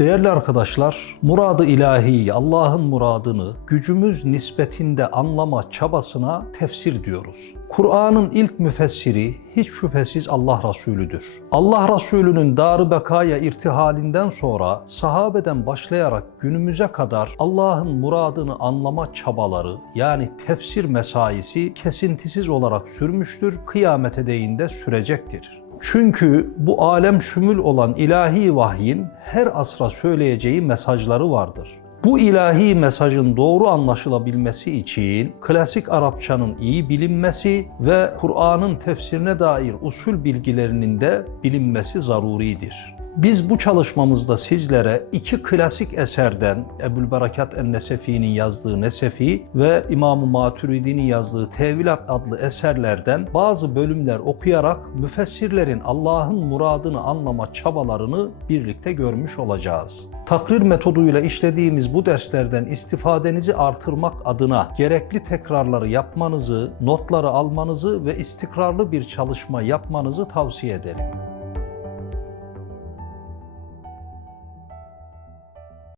Değerli arkadaşlar, muradı ilahi, Allah'ın muradını gücümüz nispetinde anlama çabasına tefsir diyoruz. Kur'an'ın ilk müfessiri hiç şüphesiz Allah Resulüdür. Allah Resulü'nün dar bekaya irtihalinden sonra sahabeden başlayarak günümüze kadar Allah'ın muradını anlama çabaları yani tefsir mesaisi kesintisiz olarak sürmüştür, kıyamete değin de sürecektir. Çünkü bu alem şümül olan ilahi vahyin her asra söyleyeceği mesajları vardır. Bu ilahi mesajın doğru anlaşılabilmesi için klasik Arapçanın iyi bilinmesi ve Kur'an'ın tefsirine dair usul bilgilerinin de bilinmesi zaruridir. Biz bu çalışmamızda sizlere iki klasik eserden Ebul Barakat en-Nesefi'nin yazdığı Nesefi ve İmam-ı Maturidi'nin yazdığı Tevilat adlı eserlerden bazı bölümler okuyarak müfessirlerin Allah'ın muradını anlama çabalarını birlikte görmüş olacağız. Takrir metoduyla işlediğimiz bu derslerden istifadenizi artırmak adına gerekli tekrarları yapmanızı, notları almanızı ve istikrarlı bir çalışma yapmanızı tavsiye ederim.